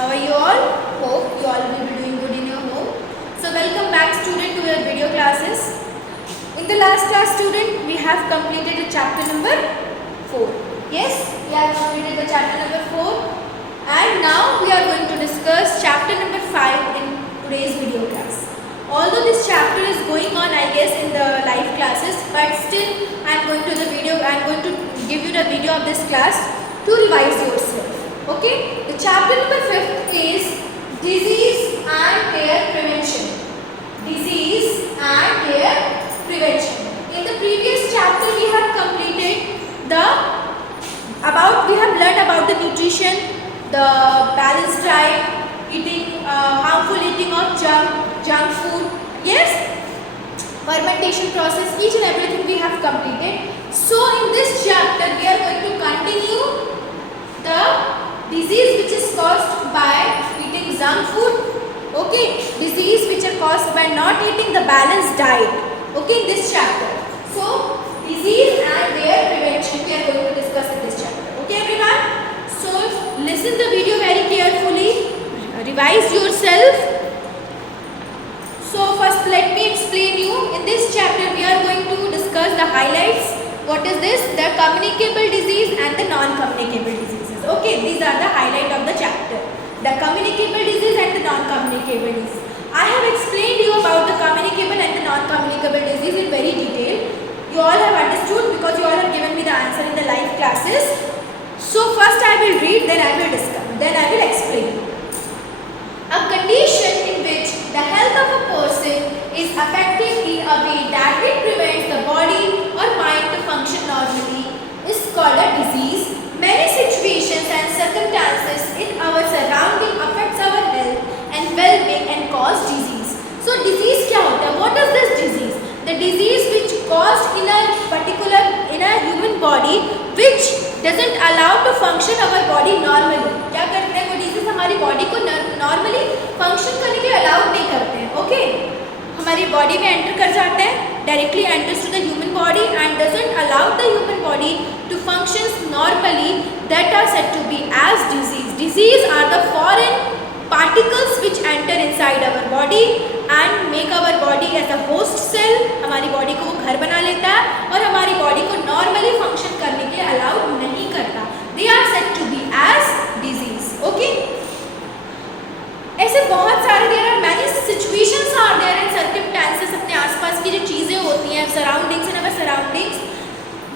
How are you all? Hope you all will be doing good in your home. So welcome back student to your video classes. In the last class student, we have completed the chapter number 4. Yes, we have completed the chapter number 4 and now we are going to discuss chapter number 5 in today's video class. Although this chapter is going on I guess in the live classes, but still I am going to give you the video of this class to revise yourself. Okay, the chapter number 5 is disease and their prevention. Disease and their prevention. In the previous chapter we have completed we have learned about the nutrition, the balanced diet, eating harmful eating of junk food. Yes, fermentation process, each and everything we have completed. So in this chapter we are going to continue the disease which is caused by eating junk food. Okay, disease which are caused by not eating the balanced diet. Okay, in this chapter. So disease and their prevention we are going to discuss in this chapter. Okay everyone. So listen the video very carefully. Revise yourself. So first let me explain you. In this chapter we are going to discuss the highlights. What is this? The communicable disease and the non-communicable diseases. Okay, these are the highlight of the chapter. The communicable disease and the non-communicable disease. I have explained you about the communicable and the non-communicable disease in very detail. You all have understood because you all have given me the answer in the live classes. So first I will read, then I will discuss, then I will explain. A condition in which the health of a person is affected in a way that it prevents the body or mind to function normally is called a disease. Many situations and circumstances in our surrounding affects our health and well-being and cause disease. So disease क्या होता है? What is this disease? The disease which caused in a human body which doesn't allow to function our body normally. क्या करते हैं वो disease हमारी body को normally function करने के अलाउ नहीं करते हैं. Okay? हमारी बॉडी में एंटर कर जाते हैं, directly enters to the human body and doesn't allow the human body to functions normally, that are said to be as disease. Disease are the foreign particles which enter inside our body and make our body as a host cell. हमारी body को वो घर बना लेता है और हमारी body को नॉर्मली फंक्शन करने के लिए अलाउ नहीं करता. They are said to be as disease. Okay, ऐसे बहुत सारे there are many situations are there and circumstances. अपने आसपास की जो चीज़ें होती हैं, सराउंडिंग्स इन अवर सराउंडिंग्स,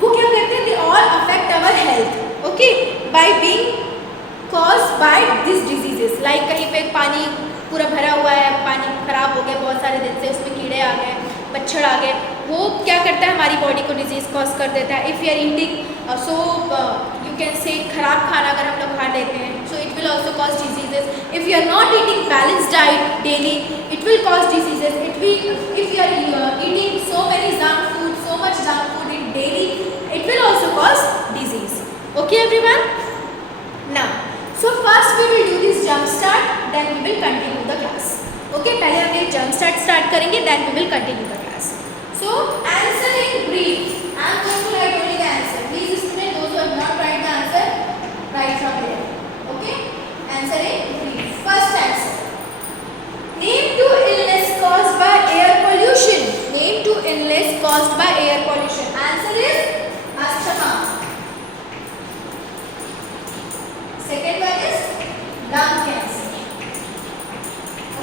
वो क्या करते हैं? They all affect our health. Okay, by being caused by this diseases. Like कहीं पे पानी पूरा भरा हुआ है, पानी खराब हो गया बहुत सारे दिन से, उसमें कीड़े आ गए, मच्छर आ गए, वो क्या करता है? हमारी बॉडी को डिजीज़ कॉज कर देता है. If you are eating you can say खराब खाना अगर हम लोग खा लेते हैं, so it will also cause diseases. If you are not eating balanced diet daily, it will cause diseases. If you are eating so much junk food in daily, it will also cause disease. Okay everyone? Now, so first we will do this jump start, then we will continue the class. Okay, पहले हम एक jump start करेंगे, then we will continue the class. So answer in brief. I am going to write only the answer. Please student, those who have not write the answer, write from there. Okay? Answer in brief. First answer. Name two illness caused by air pollution. Name two illness caused by air pollution. Answer is asthma. Second one is lung cancer.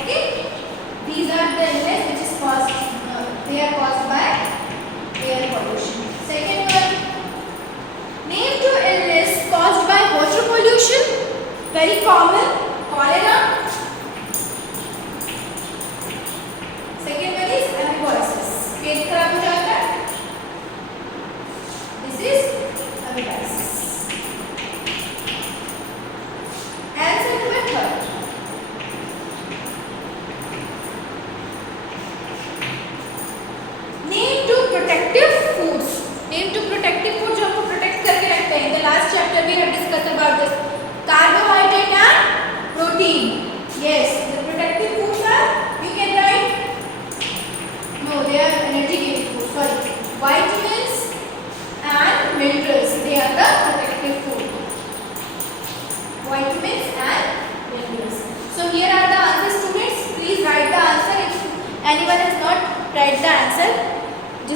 Okay? These are the illness which is caused. They are caused by air pollution. Second one, name two illness caused by water pollution. Very common, cholera. Second one is amoebiasis. पेट खराब हो जाता है. This is amoebiasis. Answer number third. Name two protective foods. Name two protective foods जो हमको protect करके रखते हैं. In the last chapter we have discussed about this. Carbohydrate and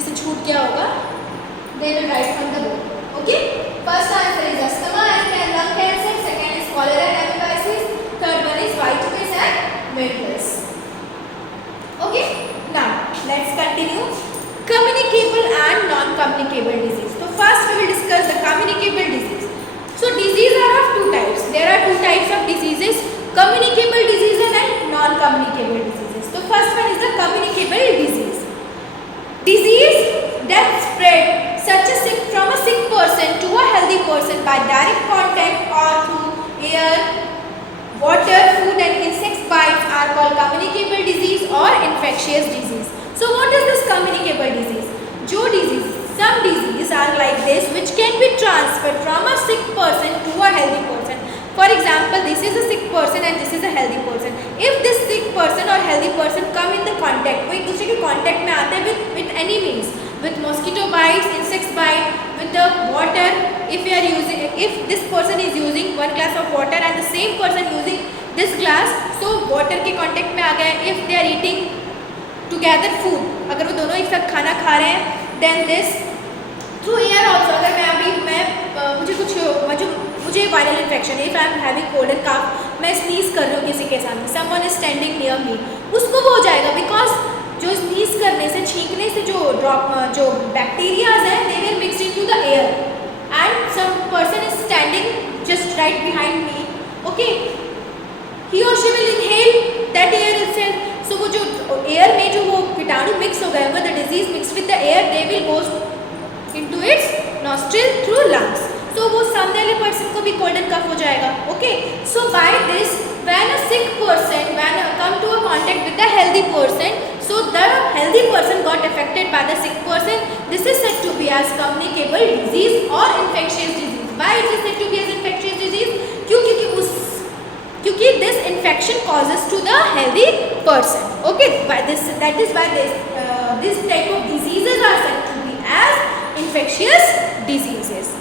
जिससे छूट गया होगा, they will write from the book. Okay, first answer is asthma and lung cancer, second is cholera and amoebiasis, third one is whitefish and measles. Okay, now let's continue. Communicable and non-communicable disease. So first we will discuss the communicable disease. So diseases are of two types. There are two types of diseases: communicable diseases and non-communicable diseases. So first one is the communicable disease. Disease that spread from a sick person to a healthy person by direct contact or through air, water, food and insect bites are called communicable disease or infectious disease. So what is this communicable disease? Some diseases are like this, which can be transferred from a sick person to a healthy person. For example, this is a sick person and this is a healthy person. If this sick person or healthy person come in the contact, वो एक दूसरे के contact में आते हैं with any means, with mosquito bites, insects bite, with the water. If this person is using one glass of water and the same person using this glass, so water के contact में आ गए. If they are eating together food, अगर वो दोनों एक साथ खाना खा रहे हैं, then this through air also. अगर मुझे वायरल इन्फेक्शन है, if I am having cold and cough, मैं स्नीज कर रही हूँ किसी के सामने, someone is standing near me, उसको वो हो जाएगा, बिकॉज जो स्नीज करने से, छींकने से जो बैक्टीरियाज हैं, they will mix into the air and some person is standing just right behind me. Okay, he और she will inhale that air itself. So वो जो एयर में जो वो कीटाणु मिक्स हो गए होंगे, the disease mix with the air, they will go into its nostril through lungs. तो वो सामने वाले पर्सन को भी कोल्ड एंड कफ हो जाएगा. Okay, so by this when a sick person come to a contact with the healthy person, so the healthy person got affected by the sick person, this is said to be as communicable disease or infectious disease. Why it is said to be as infectious disease? क्योंकि this infection causes to the healthy person. Okay, that is why this type of diseases are said to be as infectious diseases.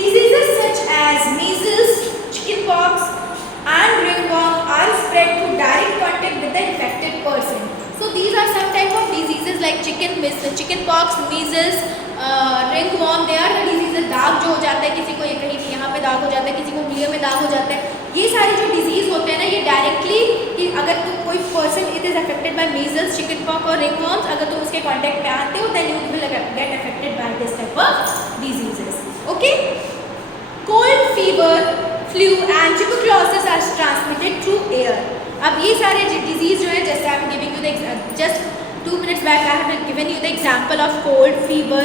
Diseases such as measles, chickenpox and ringworm are spread through direct contact with the infected person. So these are some type of diseases like chickenpox, measles, ringworm. They are the diseases. दाग जो हो जाता है किसी को, कहीं यहाँ पे दाग हो जाता है, किसी को उंगलियों में दाग हो जाता है, ये सारे जो डिजीज होते हैं ना, ये डायरेक्टली कि अगर कोई person it is affected by measles, chickenpox और ringworms, अगर तुम उसके कॉन्टेक्ट में आते हो, then you will get affected by this type of diseases. Okay, cold, fever, flu and tuberculosis are transmitted through air. अब ये सारे डिजीज जो है, जैसे I am giving you the just 2 minutes back I have given you the example of cold, fever,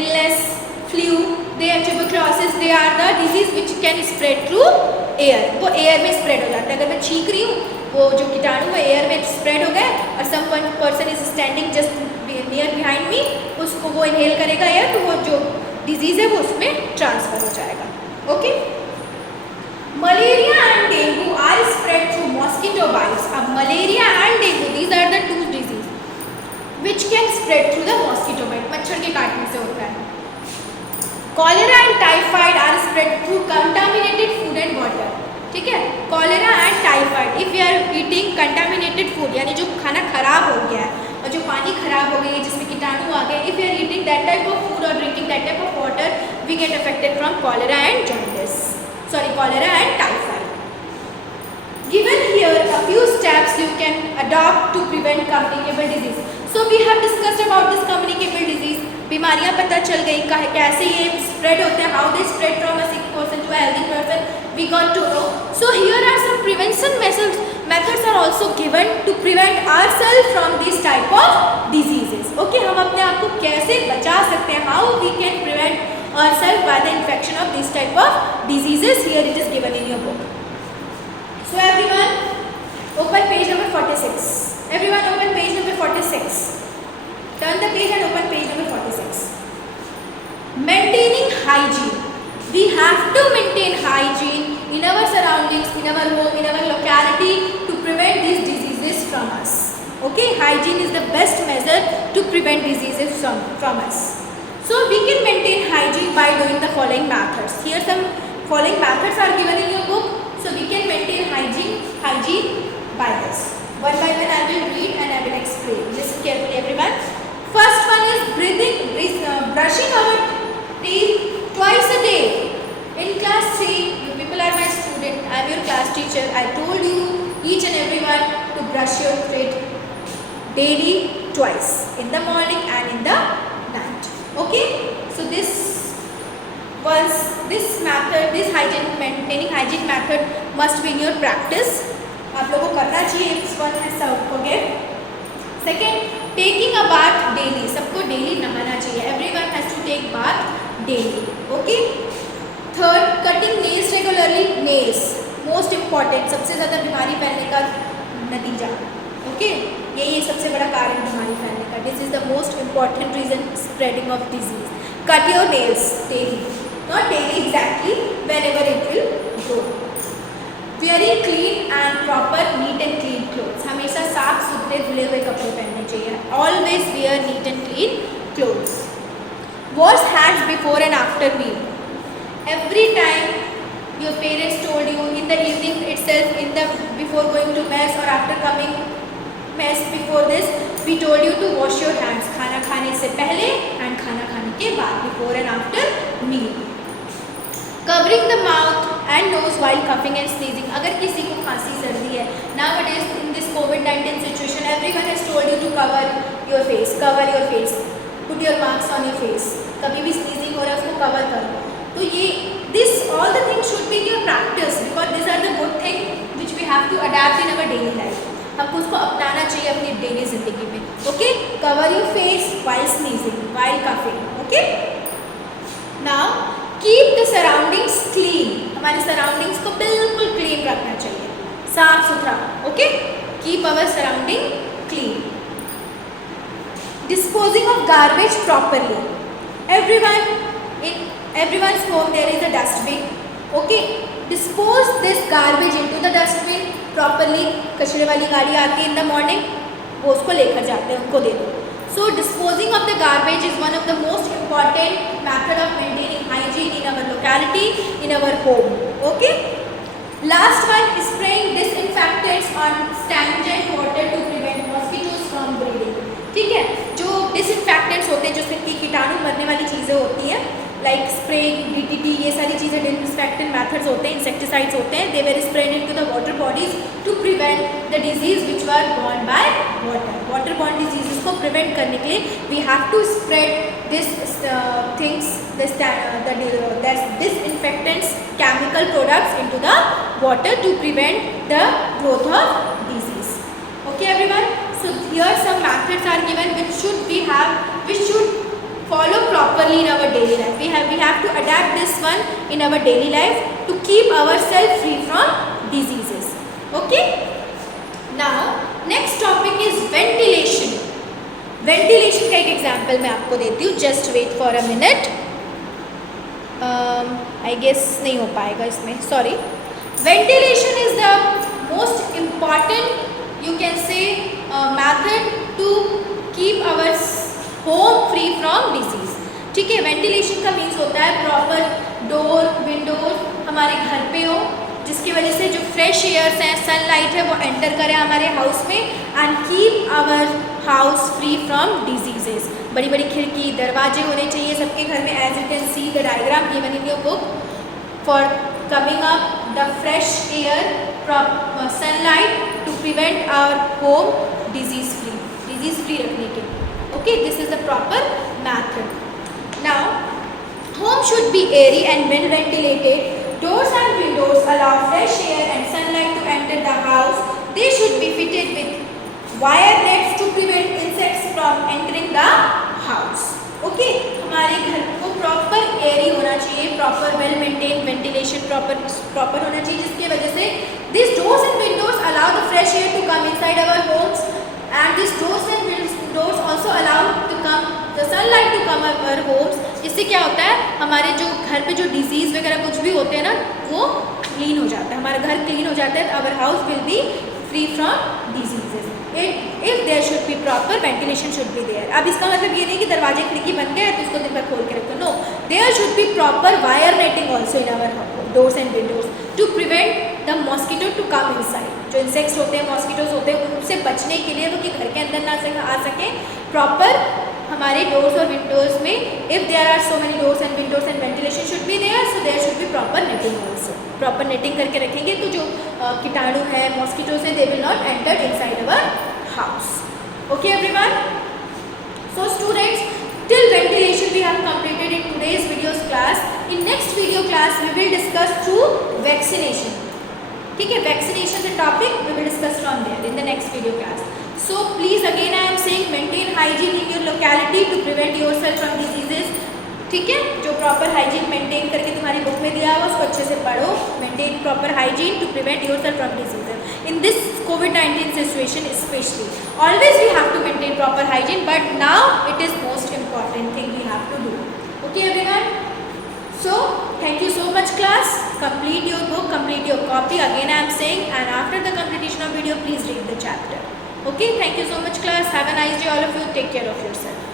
illness, flu, they are tuberculosis. They are the disease which can spread through air. वो air में spread हो जाता है. अगर मैं छींक रही हूँ, वो जो कीटाणु है एयर में स्प्रेड हो गए और some person is standing just near behind me, उसको वो इनहेल करेगा एयर, तो वो जो डिजीज है वो उसमें ट्रांसफर हो जाएगा. Okay, Malaria and dengue are spread through mosquito bites. अब malaria and dengue, these are the two diseases which can spread through the mosquito bite. मच्छर के काटने से होता है. Cholera and typhoid are spread through contaminated food and water. ठीक है, cholera and typhoid. If we are eating contaminated food, यानी जो खाना खराब हो गया है और जो पानी खराब हो गई है जिसमें कीटाणु आ गए, if we are eating that type of food or drinking that type of water, we get affected from cholera and jaundice. Cholera and typhoid. Given here a few steps you can adopt to prevent communicable disease. So we have discussed about this communicable disease. बीमारियां पता चल गई कैसे ये spread होते हैं, how they spread from a sick person to a healthy person, we got to know. So here are some prevention methods are also given to prevent ourselves from these type of diseases. Okay, हम अपने आप को कैसे बचा सकते हैं, how we can prevent ourselves by the infection of this type of diseases. Here it is given in your book. So everyone open page number 46. Everyone open page number 46. Turn the page and open page number 46. Maintaining hygiene. We have to maintain hygiene in our surroundings, in our home, in our locality to prevent these diseases from us. Okay, hygiene is the best measure to prevent diseases from us. So we can maintain hygiene by doing the following methods. Here some following methods are given in your book. So we can maintain hygiene by this. One by one I will read and I will explain. Listen carefully everyone. First one is brushing our teeth twice a day. In class 3, you people are my student, I am your class teacher. I told you each and everyone to brush your teeth daily twice, in the morning and in the night. Okay? So this method, this maintaining hygiene method must be in your practice. आप लोगों को करना चाहिए. This one has forget. Second, taking a bath daily. सबको daily नहाना चाहिए. Everyone has to take bath daily. Okay? Third, cutting nails regularly. Nails most important. सबसे ज़्यादा बीमारी फैलने का नतीजा. Okay? यही सबसे बड़ा कारण बीमारी फैलने का. This is the most important reason spreading of disease. Cut your nails daily. Not daily exactly. Whenever it will grow. Wearing clean and proper neat and clean clothes. हमेशा साफ सुथरे धुले हुए कपड़े पहनने चाहिए. Always wear neat and clean clothes. Wash hands before and after meal. Every time your parents told you in the evening itself, before going to mess or after coming mess, before this we told you to wash your hands. खाना खाने से पहले and खाना खाने के बाद, before and after meal. Covering the mouth and nose while coughing and sneezing. अगर किसी को खांसी सर्दी है, nowadays in this COVID-19 situation, everyone has told you to cover your face. Cover your face. Put your mask on your face. कभी भी sneezing हो रहा है उसको cover करो. तो ये all the things should be in your practice because these are the good things which we have to adapt in our daily life. हमको उसको अपनाना चाहिए अपनी डेली जिंदगी में. Okay? Cover your face while sneezing, while coughing. Okay? Now keep the surroundings clean. हमारे surroundings को बिल्कुल क्लीन रखना चाहिए, साफ सुथरा. Okay? Keep our surrounding clean. Disposing of garbage properly. everyone's home there is a dustbin. Okay? Dispose this garbage into the dustbin properly. कचरे वाली गाड़ी आती है इन द मॉर्निंग, वो उसको लेकर जाते हैं, उनको दे दो. So disposing of the garbage is one of the most important method of maintaining hygiene in our locality, in our home. Okay? Last one is spraying disinfectants on stagnant water to prevent mosquitoes from breeding. ठीक है? जो disinfectants होते हैं, जिसमें की कीटाणु मरने वाली चीज़ें होती हैं, like spraying, DDT, ये सारी चीज़ें disinfectant methods होते हैं, insecticides होते हैं. They were sprayed into the water bodies to prevent the disease which were borne by water. Waterborne diseases को prevent करने के लिए we have to spread this disinfectants, chemical products into the water to prevent the growth of disease. Okay, everyone. So here some methods are given which should follow properly in our daily life. We have to adapt this one in our daily life to keep ourselves free from diseases. Okay? Now next topic is ventilation. Ventilation का एक example मैं आपको देती हूँ. Just wait for a minute. I guess नहीं हो पाएगा इसमें. Sorry. Ventilation is the most important, you can say, method to keep our home free from disease. ठीक है? वेंटिलेशन का मीन्स होता है प्रॉपर डोर विंडोज हमारे घर पे हो, जिसकी वजह से जो फ्रेश एयर्स हैं, सनलाइट है, वो एंटर करे हमारे हाउस में and keep our house free from diseases. बड़ी बड़ी खिड़की दरवाजे होने चाहिए सबके घर में. As you can see the diagram given in your book for coming up the fresh air sunlight to prevent our home disease free रखने के लिए. Okay, this is the proper method. Now, home should be airy and well ventilated. Doors and windows allow fresh air and sunlight to enter the house. They should be fitted with wire nets to prevent insects from entering the house. Okay, हमारे घर को proper airy होना चाहिए, proper well maintained ventilation proper होना चाहिए, जिसकी वजह से these doors and windows allow the fresh air to come inside our homes, and these doors and windows also allow to come the sunlight to come our homes. इससे क्या होता है, हमारे जो घर पे जो डिजीज़ वगैरह कुछ भी होते हैं ना, वो क्लीन हो जाता है, हमारा घर क्लीन हो जाता है. Our house will be free from diseases. If there should be proper ventilation should be there. अब इसका मतलब ये नहीं कि दरवाजे खिड़की बन गए तो उसको दिन भर खोल के रखो. No, there should be proper wire netting also in our doors and windows to prevent the mosquito to come inside. जो इंसेक्ट्स होते हैं, मॉस्किटोज होते हैं, उनसे बचने के लिए वो कि घर के अंदर ना आ सकें, प्रॉपर हमारे डोर्स और विंडोज़ में if there are so many doors and windows and ventilation should be there, so there should be proper netting also. Proper netting करके रखेंगे तो जो कीटाणु है, मॉस्किटोज हैं, they will not enter inside our house. Okay everyone. So students, till ventilation we have completed in today's videos class. In next video class we will discuss through vaccination. ठीक है, vaccination the topic we will discuss from there in the next video class. So please again I am saying maintain hygiene in your locality to prevent yourself from diseases. ठीक है, जो proper hygiene maintain करके तुम्हारी book में दिया हुआ उसको अच्छे से पढ़ो. Maintain proper hygiene to prevent yourself from diseases in this COVID-19 situation specially. Always we have to maintain proper hygiene, but now it is most important thing we have to do. Okay everyone. So thank you so much class. Complete your book, complete your copy. Again I am saying, and after the completion of video please read the chapter. Okay, thank you so much class. Have a nice day all of you. Take care of yourself.